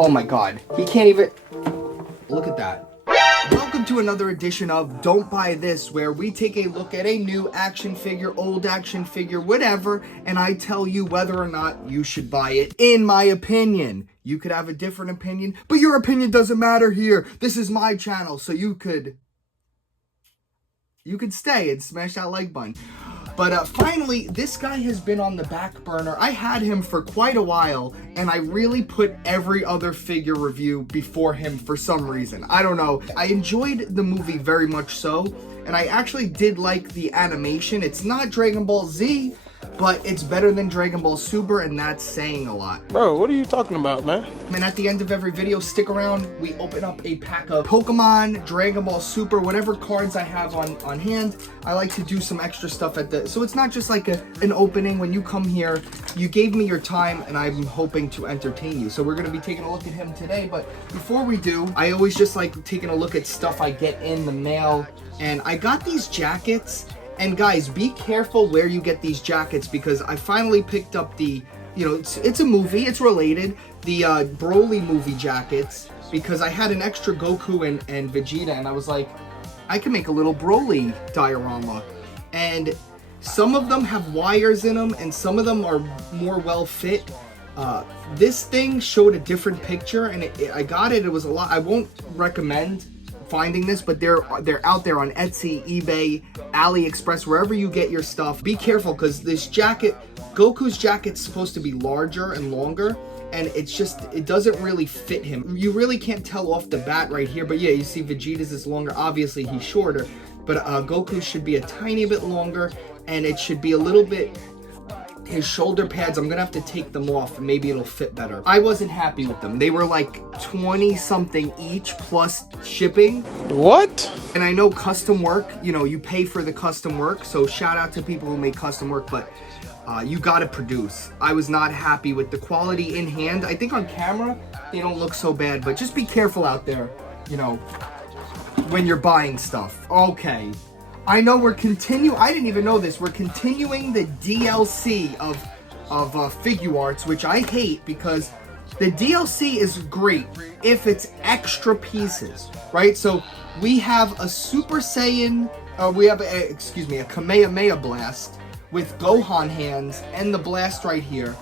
Oh my god, he can't even... Look at that. Welcome to another edition of Don't Buy This, where we take a look at a new action figure, old action figure, whatever, and I tell you whether or not you should buy it, in my opinion. You could have a different opinion, but your opinion doesn't matter here. This is my channel, so you could stay and smash that like button. But finally, this guy has been on the back burner. I had him for quite a while, and I really put every other figure review before him for some reason. I don't know. I enjoyed the movie very much so, and I actually did like the animation. It's not Dragon Ball Z, but it's better than Dragon Ball Super, and that's saying a lot. Bro, what are you talking about, man? And at the end of every video, stick around. We open up a pack of Pokemon, Dragon Ball Super, whatever cards I have on hand. I like to do some extra stuff at the... So it's not just like an opening. When you come here, you gave me your time, and I'm hoping to entertain you. So we're going to be taking a look at him today. But before we do, I always just like taking a look at stuff I get in the mail. And I got these jackets. And guys, be careful where you get these jackets, because I finally picked up the, you know, it's a movie, it's related, the Broly movie jackets, because I had an extra Goku and Vegeta, and I was like, I can make a little Broly diorama. And some of them have wires in them, and some of them are more well fit. This thing showed a different picture, and I got it. It was a lot. I won't recommend finding this, but they're out there on Etsy, eBay, AliExpress, wherever you get your stuff. Be careful, because this jacket, Goku's jacket's supposed to be larger and longer, and it's just, it doesn't really fit him. You really can't tell off the bat right here, but yeah, you see Vegeta's is longer. Obviously he's shorter, but Goku should be a tiny bit longer, and it should be a little bit... His shoulder pads, I'm gonna have to take them off and maybe it'll fit better. I wasn't happy with them. They were like 20 something each plus shipping. What? And I know custom work, you know, you pay for the custom work, so shout out to people who make custom work, but you gotta produce. I was not happy with the quality in hand. I think on camera they don't look so bad, but just be careful out there, you know, when you're buying stuff. Okay. I know I didn't even know this, we're continuing the DLC of Figuarts, which I hate, because the DLC is great if it's extra pieces, right? So we have a Super Saiyan, we have a Kamehameha blast with Gohan hands and the blast right here.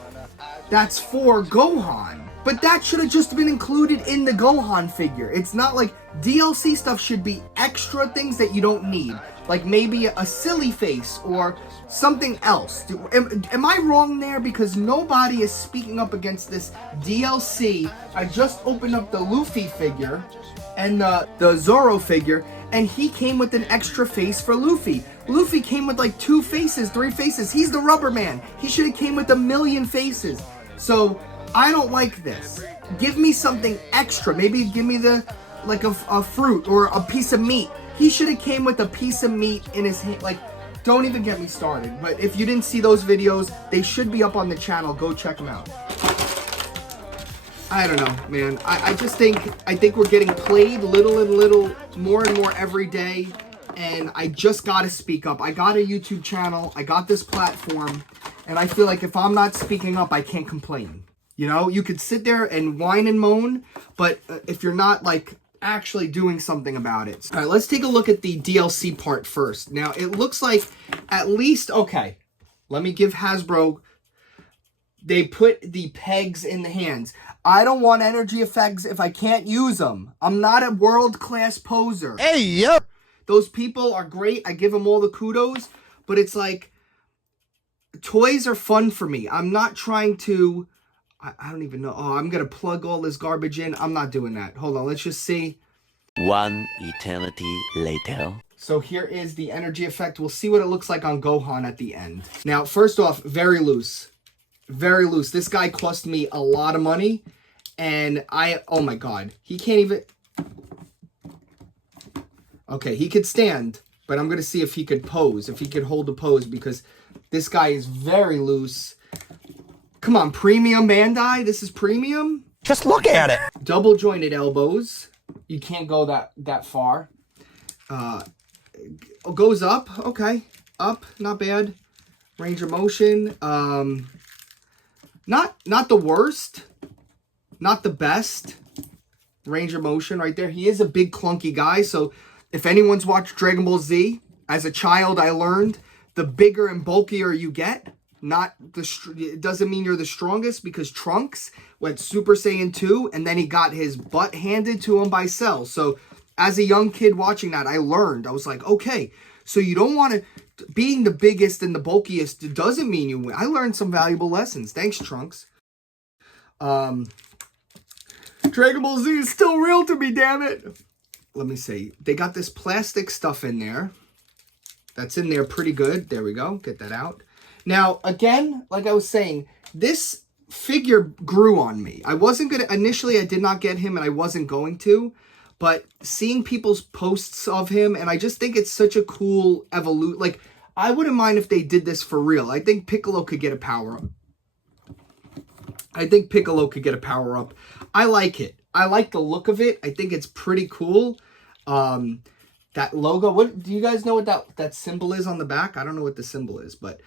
That's for Gohan. But that should have just been included in the Gohan figure. It's not like DLC stuff should be extra things that you don't need. Like maybe a silly face or something else. Am I wrong there? Because nobody is speaking up against this DLC. I just opened up the Luffy figure and the Zoro figure, and he came with an extra face for Luffy. Luffy came with like 2 faces, 3 faces. He's the rubber man. He should have came with 1,000,000 faces. So I don't like this. Give me something extra. Maybe give me like a fruit or a piece of meat. He should have came with a piece of meat in his hand. Like, don't even get me started. But if you didn't see those videos, they should be up on the channel. Go check them out. I don't know, man. I think we're getting played little and little, more and more every day. And I just gotta speak up. I got a YouTube channel. I got this platform. And I feel like if I'm not speaking up, I can't complain. You know, you could sit there and whine and moan, but if you're not like actually doing something about it. All right, let's take a look at the DLC part first. Now, it looks like at least, okay, let me give Hasbro, they put the pegs in the hands. I don't want energy effects if I can't use them. I'm not a world-class poser. Hey, yep. Those people are great. I give them all the kudos, but it's like, toys are fun for me. I'm not trying to... I don't even know. Oh, I'm going to plug all this garbage in. I'm not doing that. Hold on. Let's just see. One eternity later. So here is the energy effect. We'll see what it looks like on Gohan at the end. Now, first off, very loose. Very loose. This guy cost me a lot of money. And oh my God. He can't even... Okay, he could stand. But I'm going to see if he could pose. If he could hold a pose. Because this guy is very loose. Come on, premium Bandai? This is premium? Just look at it. Double jointed elbows. You can't go that far. Goes up. Okay. Up. Not bad. Range of motion. Not the worst. not the best range of motion right there. He is a big clunky guy, so if anyone's watched Dragon Ball Z, as a child I learned the bigger and bulkier you get, it doesn't mean you're the strongest, because Trunks went Super Saiyan 2 and then he got his butt handed to him by Cell. So as a young kid watching that, I learned, I was like, okay, so you don't want to, being the biggest and the bulkiest doesn't mean you win. I learned some valuable lessons. Thanks, Trunks. Dragon Ball Z is still real to me, damn it. Let me see. They got this plastic stuff in there. That's in there pretty good. There we go. Get that out. Now, again, like I was saying, this figure grew on me. I wasn't going to, initially I did not get him and I wasn't going to, but seeing people's posts of him, and I just think it's such a cool evolution. Like, I wouldn't mind if they did this for real. I think Piccolo could get a power-up. I think Piccolo could get a power-up. I like it. I like the look of it. I think it's pretty cool. That logo, what do you guys know what that symbol is on the back? I don't know what the symbol is, but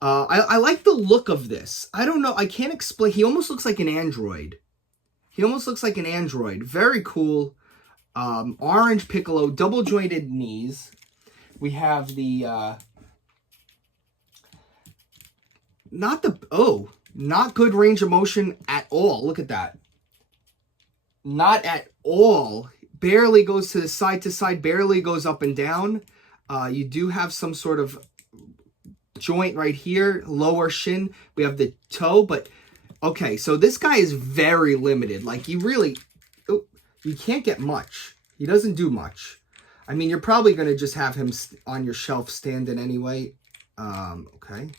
I like the look of this. I don't know. I can't explain. He almost looks like an android. He almost looks like an android. Very cool. Orange Piccolo, double jointed knees. We have the, not good range of motion at all. Look at that. Not at all. Barely goes to side, barely goes up and down. You do have some sort of joint right here, lower shin. We have the toe, but okay, so this guy is very limited. Like, you can't get much. He doesn't do much. I mean, you're probably going to just have him on your shelf standing anyway. Okay.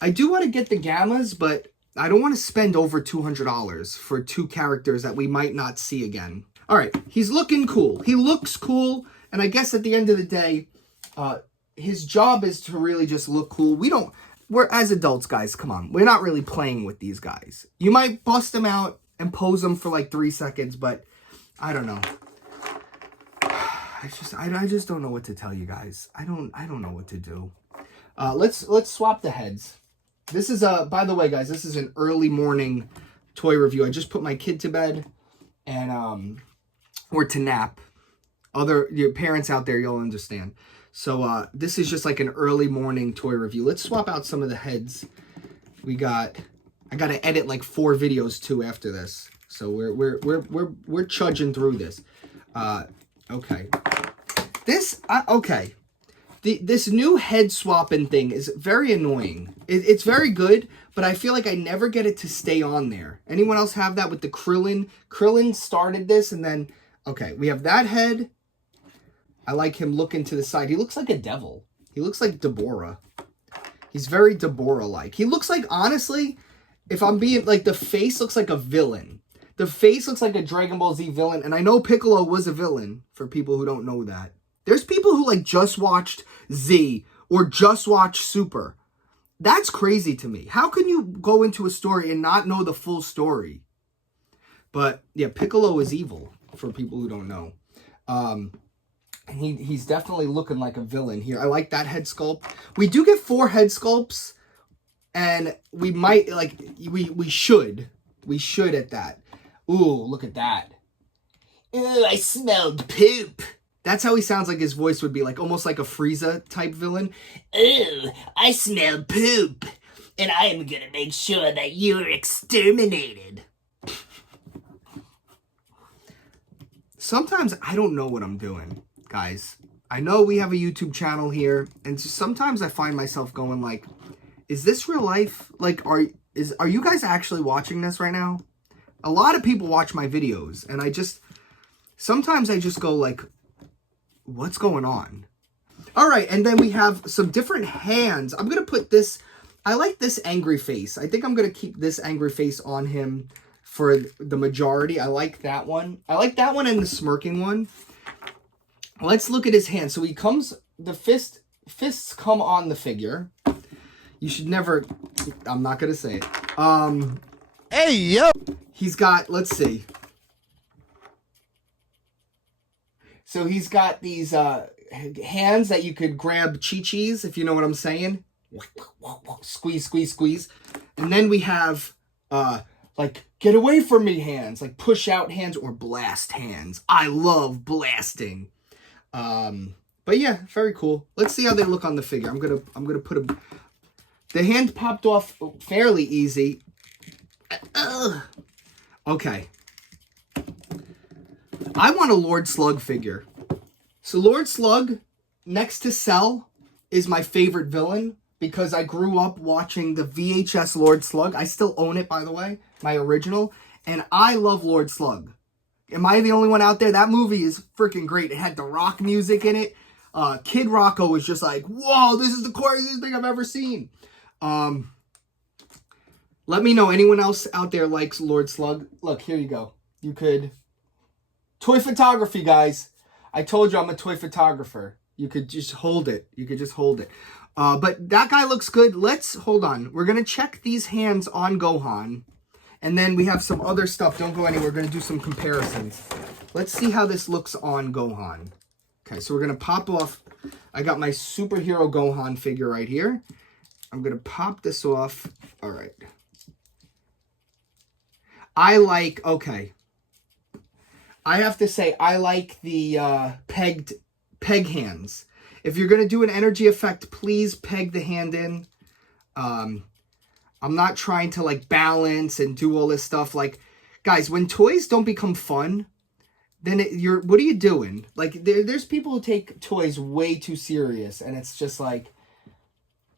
I do want to get the Gammas, but I don't want to spend over $200 for two characters that we might not see again. All right, he's looking cool. He looks cool, and I guess at the end of the day, his job is to really just look cool. We're as adults, guys, come on. We're not really playing with these guys. You might bust them out and pose them for like 3 seconds, but I don't know. I just don't know what to tell you guys. I don't know what to do. Let's swap the heads. This is by the way, guys, this is an early morning toy review. I just put my kid to bed and or to nap. Your parents out there, you'll understand. So this is just like an early morning toy review. Let's swap out some of the heads. I got to edit like 4 videos too after this. So we're trudging through this. Okay. Okay. This new head swapping thing is very annoying. It's very good, but I feel like I never get it to stay on there. Anyone else have that with the Krillin? Krillin started this, and then, okay, we have that head. I like him looking to the side. He looks like a devil. He looks like Deborah. He's very Deborah-like. He looks like, honestly, if I'm being, like, the face looks like a villain. The face looks like a Dragon Ball Z villain, and I know Piccolo was a villain, for people who don't know that. There's people who, like, just watched Z or just watched Super. That's crazy to me. How can you go into a story and not know the full story? But, yeah, Piccolo is evil, for people who don't know. And he's definitely looking like a villain here. I like that head sculpt. We do get 4 head sculpts, and we might, like, we should. We should at that. Ooh, look at that. Ooh, I smelled poop. That's how he sounds like his voice would be, like almost like a Frieza type villain. Ooh, I smell poop, and I am gonna make sure that you're exterminated. Sometimes I don't know what I'm doing, guys. I know we have a YouTube channel here, and sometimes I find myself going like, is this real life? Like, are you guys actually watching this right now? A lot of people watch my videos, and sometimes I just go like, what's going on? All right, and then we have some different hands. I'm going to put this, I like this angry face. I think I'm going to keep this angry face on him for the majority. I like that one. I like that one and the smirking one. Let's look at his hand. So he comes, the fists come on the figure. You should never, I'm not going to say it. Hey, yo! He's got, let's see. So he's got these hands that you could grab chi-chis, if you know what I'm saying. Squeeze, squeeze, squeeze. And then we have like get away from me hands, like push out hands or blast hands. I love blasting. But yeah, very cool. Let's see how they look on the figure. I'm gonna put a. The hand popped off fairly easy. Okay. I want a Lord Slug figure. So Lord Slug, next to Cell, is my favorite villain because I grew up watching the VHS Lord Slug. I still own it, by the way, my original. And I love Lord Slug. Am I the only one out there? That movie is freaking great. It had the rock music in it. Kid Rocco was just like, whoa, this is the craziest thing I've ever seen. Let me know. Anyone else out there likes Lord Slug? Look, here you go. You could... Toy photography, guys. I told you I'm a toy photographer. You could just hold it. You could just hold it. But that guy looks good. Let's... Hold on. We're going to check these hands on Gohan. And then we have some other stuff. Don't go anywhere. We're going to do some comparisons. Let's see how this looks on Gohan. Okay, so we're going to pop off. I got my superhero Gohan figure right here. I'm going to pop this off. All right. I like, okay. I have to say, I like the peg hands. If you're going to do an energy effect, please peg the hand in. I'm not trying to like balance and do all this stuff. Like, guys, when toys don't become fun, then what are you doing? Like, there's people who take toys way too serious, and it's just like,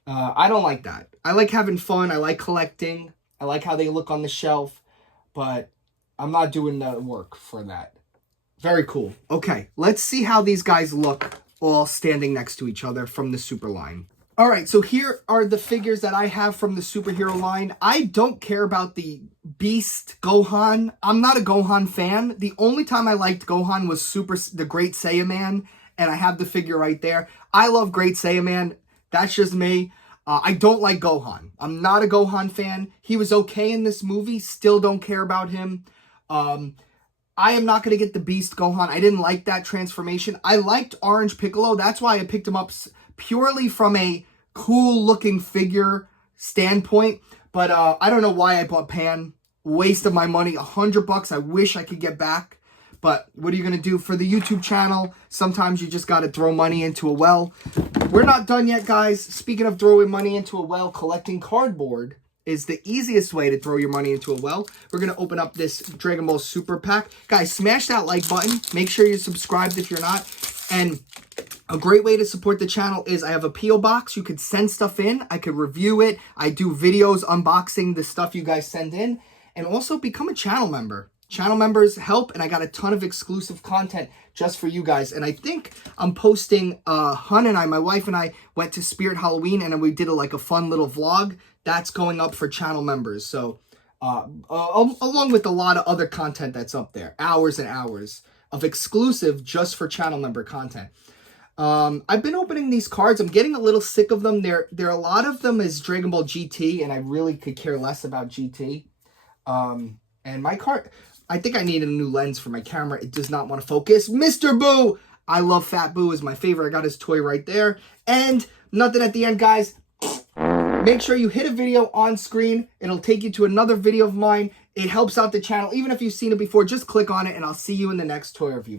I don't like that. I like having fun. I like collecting. I like how they look on the shelf, but I'm not doing the work for that. Very cool. Okay, let's see how these guys look all standing next to each other from the super line. All right, so here are the figures that I have from the superhero line. I don't care about the Beast Gohan. I'm not a Gohan fan. The only time I liked Gohan was the Great Saiyaman, and I have the figure right there. I love Great Saiyaman. That's just me. I don't like Gohan. I'm not a Gohan fan. He was okay in this movie. Still don't care about him. I am not going to get the Beast Gohan. I didn't like that transformation. I liked Orange Piccolo. That's why I picked him up purely from a cool-looking figure standpoint. But I don't know why I bought Pan. Waste of my money. $100. I wish I could get back. But what are you going to do for the YouTube channel? Sometimes you just got to throw money into a well. We're not done yet, guys. Speaking of throwing money into a well, collecting cardboard is the easiest way to throw your money into a well. We're going to open up this Dragon Ball Super Pack. Guys, smash that like button. Make sure you're subscribed if you're not. And a great way to support the channel is I have a P.O. box. You could send stuff in. I could review it. I do videos unboxing the stuff you guys send in. And also become a channel member. Channel members help, and I got a ton of exclusive content just for you guys. And I think I'm posting, Hun and I, my wife and I, went to Spirit Halloween, and then we did a fun little vlog. That's going up for channel members. So, along with a lot of other content that's up there. Hours and hours of exclusive just for channel member content. I've been opening these cards. I'm getting a little sick of them. There are a lot of them as Dragon Ball GT, and I really could care less about GT. And my card... I think I need a new lens for my camera. It does not want to focus. Mr. Boo! I love Fat Boo is my favorite. I got his toy right there. And nothing at the end, guys. Make sure you hit a video on screen. It'll take you to another video of mine. It helps out the channel. Even if you've seen it before, just click on it, and I'll see you in the next toy review.